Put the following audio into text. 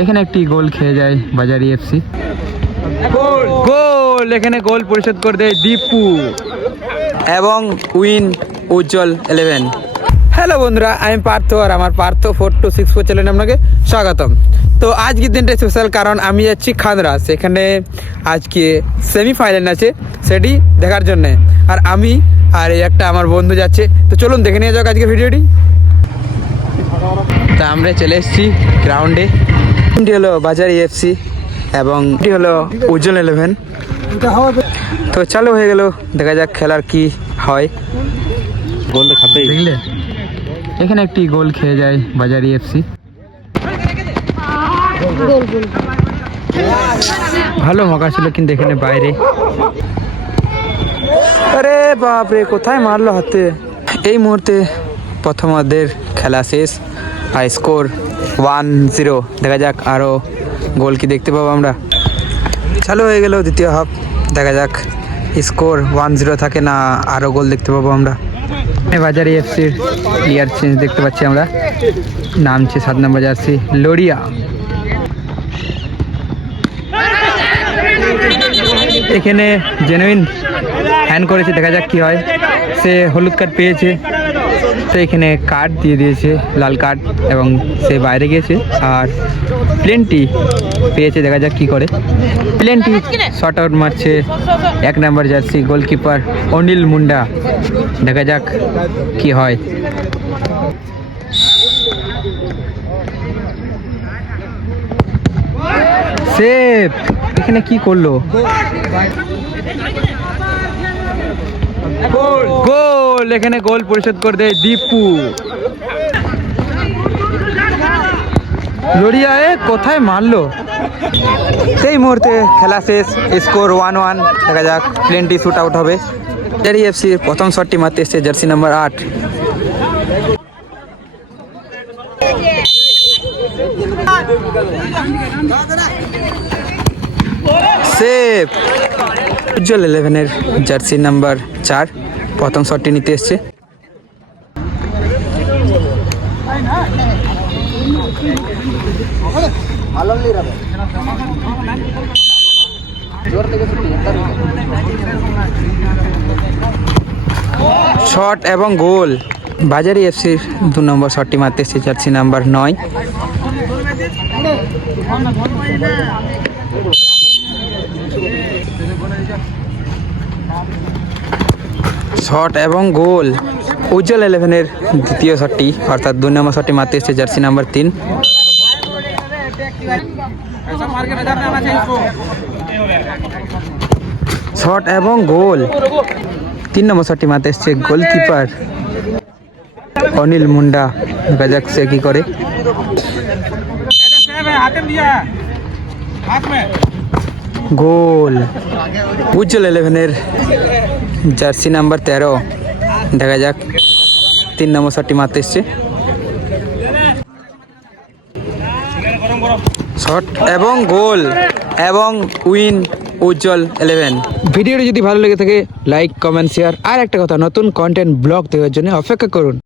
এখানে একটি গোল খেয়ে যায় বাজারি এফসি। গোল, এখানে গোল পরিশোধ করে দেয় দীপু এবং উইন উজ্জ্বল 11। হ্যালো বন্ধুরা, আমি পার্থ আর আমার পার্থ 4264 চ্যানেলে আপনাকে স্বাগতম। তো আজকের দিনটা স্পেশাল, কারণ আমি যাচ্ছি খাদরা। সেখানে আজকে সেমিফাইনাল আছে, সেটি দেখার জন্যে। আর আমি আর এই একটা আমার বন্ধু যাচ্ছে। তো চলুন দেখে নিয়ে যাক আজকে ভিডিওটি। তা আমরা চলে এসেছি গ্রাউন্ডে। এটি হলো বাজারি এফসি এবং এটি হলো উজ্জ্বল 11। তো চালু হয়ে গেল, দেখা যাক খেলার কি হয়। গোল তো খাবেই, দেখলে এখানে একটি গোল খেয়ে যায় বাজারি এফসি। ভালো মকা ছিল কিন্তু এখানে বাইরে। আরে বাপরে, কোথায় মারলো হাতে। এই মুহূর্তে প্রথমার্ধের খেলা শেষ আর স্কোর 1-0। দেখা যাক আরও গোল কি দেখতে পাবো আমরা। চালু হয়ে গেল দ্বিতীয় হাফ, দেখা যাক স্কোর 1-0 থাকে না আরও গোল দেখতে পাবো আমরা। বাজারি এফসির প্লেয়ার চেঞ্জ দেখতে পাচ্ছি আমরা। নামছে 7 নম্বর জার্সি লোরিয়া। এখানে জেনুইন হ্যান্ড করেছে, দেখা যাক কি হয়। সে হলুদ কার্ড পেয়েছে, তো এখানে কার্ড দিয়ে দিয়েছে, লাল কার্ড, এবং সে বাইরে গিয়েছে। আর প্লেনটি পেয়েছে, দেখা যাক কি করে। প্লেনটি শর্ট আউট মারছে 1 নম্বর জার্সি গোলকিপার অনিল মুন্ডা। দেখা যাক কি হয়। সেভ, এখানে কি করলো। গোল, এখানে গোল পরিশোধ করে দেয় দীপু। লোরিয়া কোথায় মারলো। সেই মুহূর্তে খেলা শেষ, স্কোর 1-1। দেখা যাক প্লেনটি শুট আউট হবে। বাজারি এফসির প্রথম শটটি মারতে এসছে জার্সি নাম্বার 8। সেভ, উজ্জ্বল 11-এর জার্সি নাম্বার 4 প্রথম শটটি নিতে এসছে। শট এবং গোল। বাজারি এফসির 2 নম্বর শটটি মারতে এসছে জার্সি নাম্বার 9। শট এবং গোল। উজ্জ্বল 11-এর দ্বিতীয় শটটি, অর্থাৎ 2 নম্বর শটটি মারতে এসছে জার্সি নাম্বার 3। শট এবং গোল। 3 নম্বর শটটি মারতে এসছে গোলকিপার অনিল মুন্ডা। দেখা যাক সে কি করে। গোল। উজ্জ্বল 11-এর জার্সি নাম্বার 13। দেখা যাক 3 নম্বর শটটি মারতে এসছে। শট এবং গোল এবং উইন উজ্জ্বল 11। ভিডিওটি যদি ভালো লেগে থাকে লাইক, কমেন্ট, শেয়ার। আর একটা কথা, নতুন কন্টেন্ট ব্লগ দেওয়ার জন্য অপেক্ষা করুন।